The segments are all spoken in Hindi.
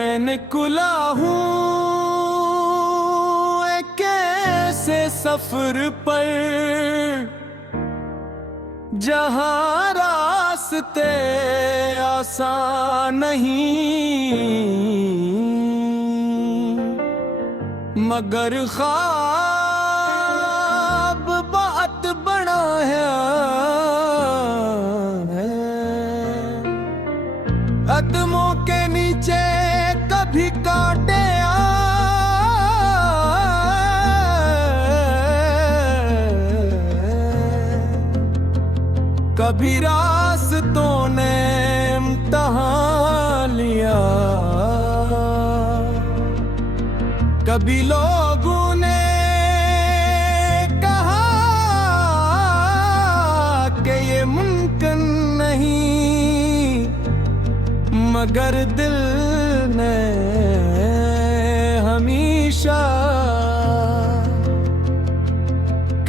मैं निकला हूँ एक ऐसे सफर पर जहाँ रास्ते आसान नहीं, मगर ख्वाब बहुत बड़ा है। कदमों के नीचे कभी कांटे कभी रास्तों ने इम्तिहान लिया, कभी लोगों ने कहा कि ये मुमकिन नहीं, मगर दिल ने हमेशा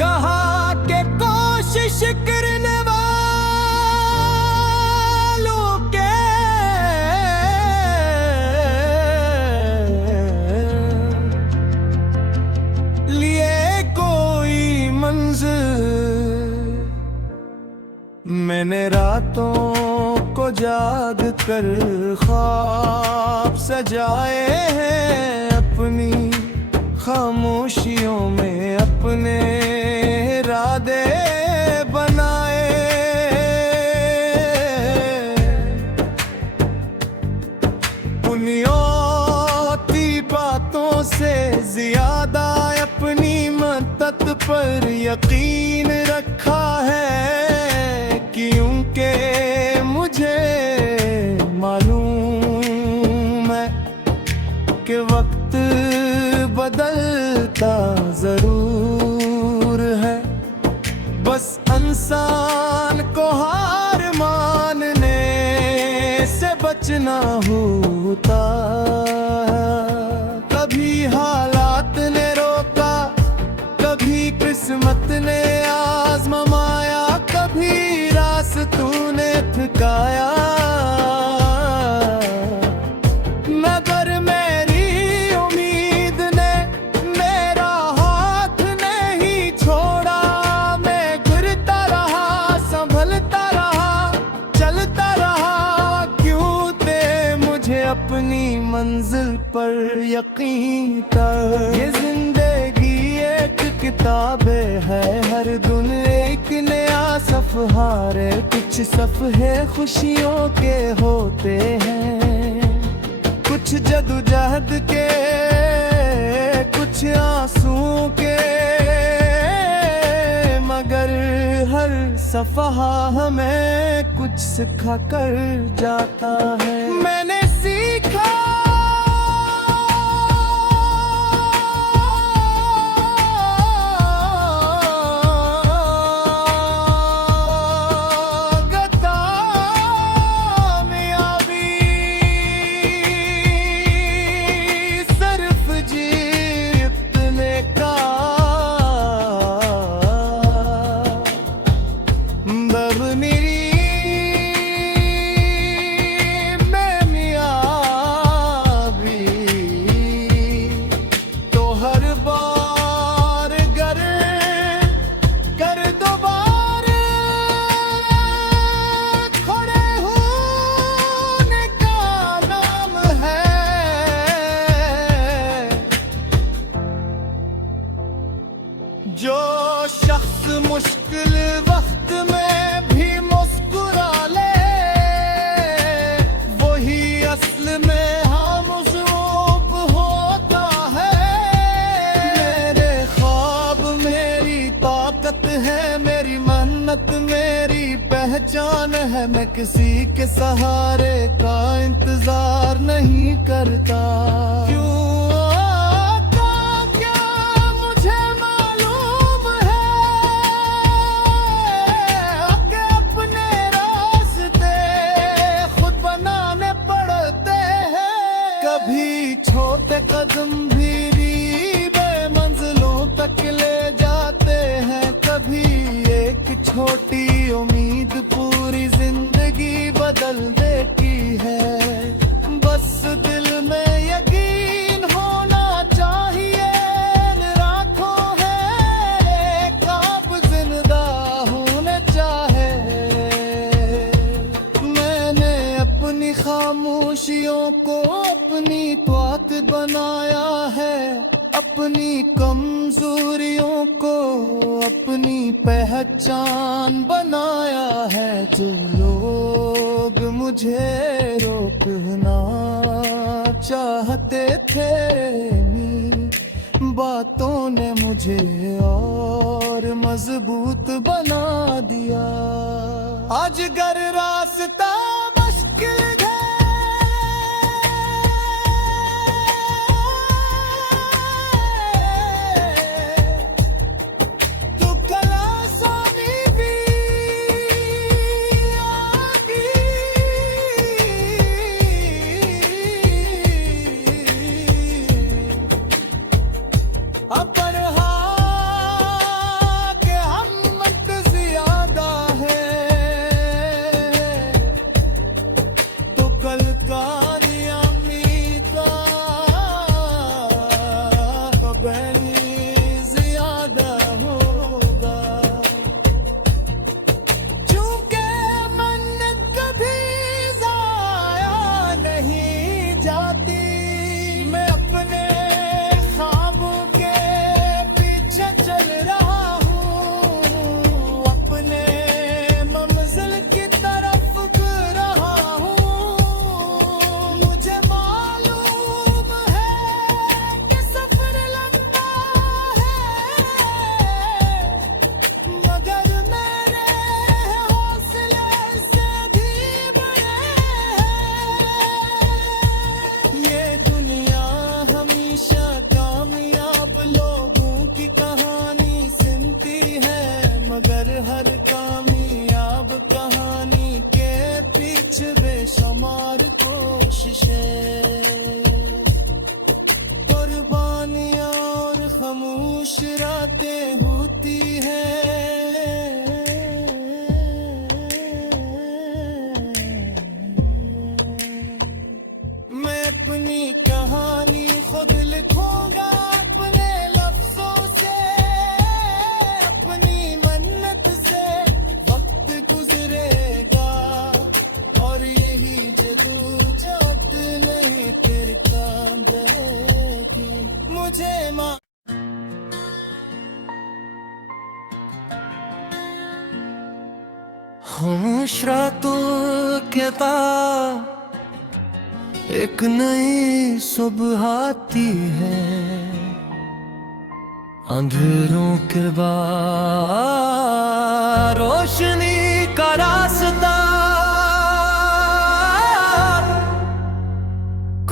कहा कि कोशिश करने वालों के लिए कोई मंजिल। मैंने रातों को जाग कर ख्वाब सजाए हैं, अपनी खामोशियों में अपने इरादे बनाए। बुनियादी बातों से ज्यादा अपनी मदद पर यकीन रखा है, क्योंकि मुझे मालूम है कि वक्त बदलता जरूर है। बस इंसान को हार मानने से बचना होता है। कभी हालात ने रोका, कभी किस्मत ने आजमाया, कभी रास्तों ने थकाया, मगर मेरी उम्मीद ने मेरा हाथ नहीं छोड़ा। मैं गिरता रहा, संभलता रहा, चलता रहा, क्यों ते मुझे अपनी मंजिल पर यकीन था। ये जिंदगी एक किताब है, हर दिन एक नया सफहार। कुछ सफ़े खुशियों के होते हैं, कुछ जदोजहद के, कुछ आंसुओं के, मगर हर सफ़हा हमें कुछ सिखा कर जाता है। मैंने सीखा जो शख्स मुश्किल वक्त में भी मुस्कुरा ले, वही असल में हमज़ूब होता है। मेरे ख्वाब मेरी ताकत है, मेरी मन्नत मेरी पहचान है। मैं किसी के सहारे का इंतजार नहीं करता। क्यों कभी छोटे कदम भी बेमंजिलों तक ले जाते हैं, कभी एक छोटी उम्मीद पूरी जिंदगी बदल देती है। बस दिल में अपनी कमजोरियों को अपनी पहचान बनाया है। जो लोग मुझे रोकना चाहते थे, बातों ने मुझे और मजबूत बना दिया। आज गर रास्ता मुश्किल है, तो कल आसानी भी आगी। पर हाँ के हिम्मत ज्यादा है, तो कल कामयाबी का बनी ज्यादा होगा। चूंकि मन कभी जाया नहीं जाती, मैं अपने ख्वाबों के पीछे चल रहा हूँ, अपने मंजिल की तरफ गिर रहा हूँ। मुझे मालूम है कि सफर लंबा है, मगर मेरे हौसले से भी बड़े हैं। ये दुनिया हमेशा कामयाब लोगों की कहानी सुनती है, मगर हर कामयाब कहानी के पीछे बेशुमार कोशिशें, कुर्बानियां और खामोश रातें होती हैं। मैं अपनी कहानी खुद लिखूंगा अपने लफ्जों से, अपनी मन्नत से वक्त गुजरेगा, और यही जदोजहद नहीं फिरता रहेगी। मुझे रातों के बाद एक नई सुबह आती है, अंधेरों के बाद रोशनी का रास्ता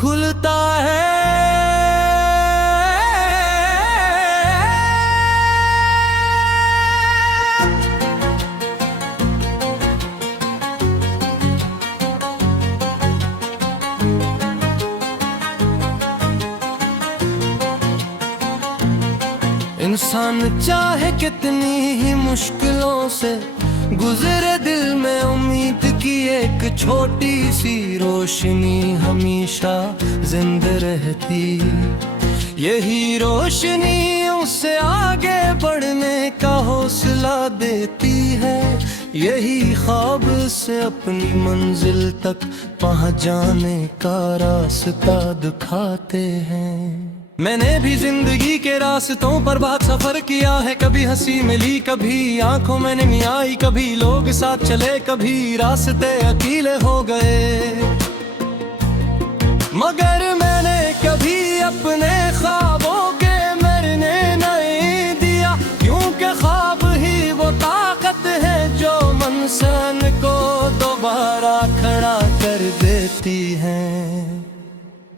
खुलता है। इंसान चाहे कितनी ही मुश्किलों से गुजरे, दिल में उम्मीद की एक छोटी सी रोशनी हमेशा जिंदा रहती। यही रोशनी उसे आगे बढ़ने का हौसला देती है, यही ख्वाब से अपनी मंजिल तक पहुंच जाने का रास्ता दिखाते हैं। मैंने भी जिंदगी के रास्तों पर बहुत सफर किया है, कभी हंसी मिली कभी आंखों में नहीं आई, कभी लोग साथ चले कभी रास्ते अकेले हो गए, मगर मैंने कभी अपने ख्वाबों के मरने नहीं दिया, क्योंकि ख्वाब ही वो ताकत है जो इंसान को दोबारा खड़ा कर देती है।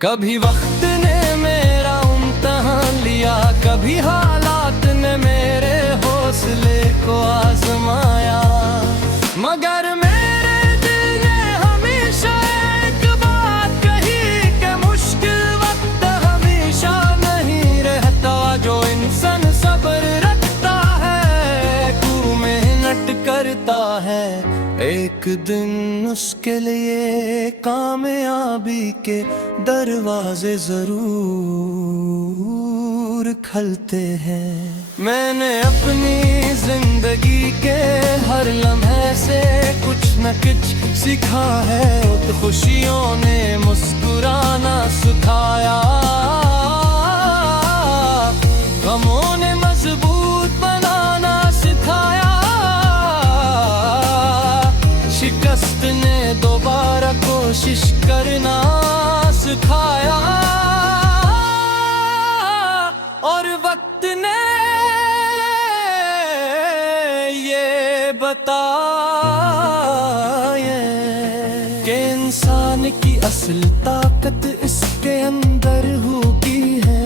कभी वक्त ने मेरा इम्तिहान लिया, कभी हालात ने मेरे हौसले को आजमाया, मगर मेरे दिल ने हमेशा एक बात कही कि मुश्किल वक्त हमेशा नहीं रहता। जो इंसान सब्र रखता है, खूब मेहनत करता है, एक दिन उसके लिए कामयाबी के दरवाजे जरूर खुलते हैं। मैंने अपनी जिंदगी के हर लम्हे से कुछ न कुछ सीखा है, तो खुशियों ने मुस्कुराना सिखाया, करना सिखाया, और वक्त ने ये बताया कि इंसान की असल ताकत इसके अंदर होती है।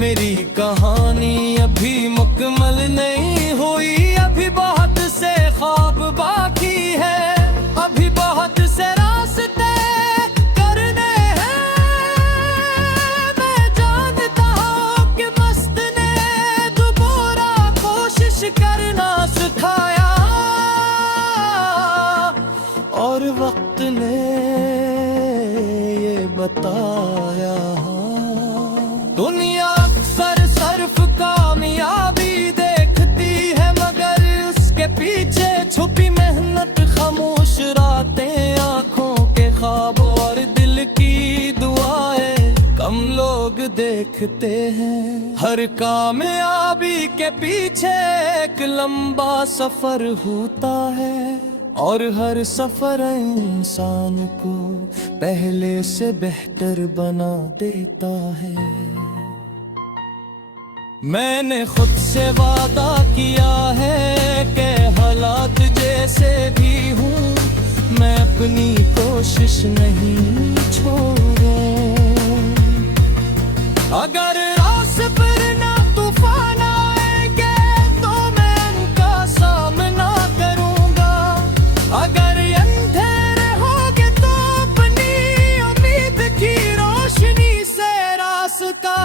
मेरी कहानी अभी मुकम्मल नहीं हुई, अभी बहुत से ख्वाब बाकी है, अभी बहुत से रास्ते करने हैं। मैं जानता हूँ कि मस्त ने दोबारा कोशिश करना सिखाया, और वक्त ने ये बताया। दुनिया अक्सर सिर्फ कामयाबी देखती है, मगर उसके पीछे छुपी मेहनत, खामोश रातें, आंखों के ख्वाब और दिल की दुआएं कम लोग देखते हैं। हर कामयाबी के पीछे एक लंबा सफर होता है, और हर सफर इंसान को पहले से बेहतर बना देता है। मैंने खुद से वादा किया है कि हालात जैसे भी हूँ, मैं अपनी कोशिश नहीं छोड़ूं। अगर रास्ते पर ना तूफान आएंगे तो मैं उनका सामना करूँगा, अगर अंधेरे होंगे तो अपनी उम्मीद की रोशनी से रास्ता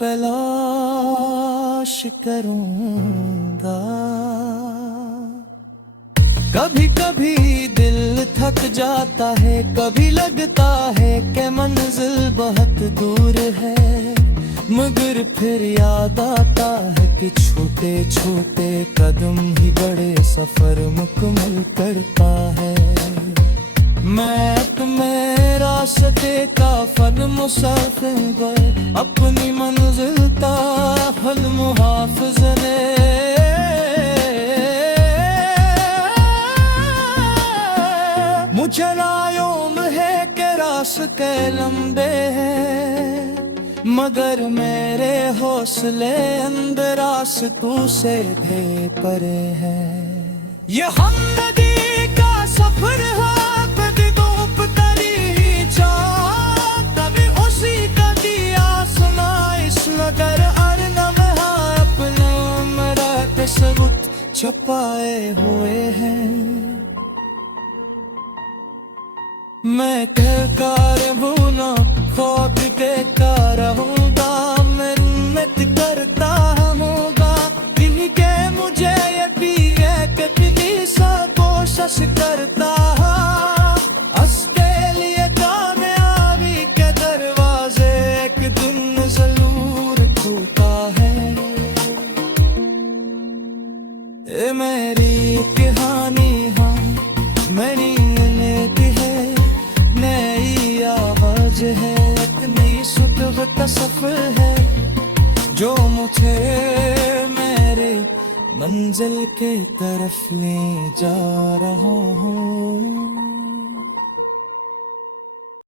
तलाश करूँगा। कभी कभी दिल थक जाता है, कभी लगता है कि मंजिल बहुत दूर है, मगर फिर याद आता है कि छोटे छोटे कदम ही बड़े सफर मुकम्मल करता है। मैं अपने रास्ते का फल मुसाफिर, अपनी मंजिल का फल मुहाफिज ने मुझे मालूम है कि रास्ते लंबे हैं, मगर मेरे हौसले अंदर रास्तों से भी परे हैं। ये हमदर्दी का सफर है, कभी धूप करी चाँद, कभी उसी का दिया सुनाइश, मगर अरनम है अपने उम्र के सबूत छुपाए हुए हैं। मैं कहकार भूना ख्वाब देखता रहूंगा, मेहनत करता रहूंगा, इनके मुझे ये भी है कि किसी सा कोशिश करता उसके लिए कामयाबी के दरवाजे एक दिन जरूर खुलता है। ये मेरी कहानी है, मेरी नीति है, नई आवाज है, एक नई सुबह का सफर है, जो मुझे मेरे मंजिल के तरफ ले जा रहा हूँ।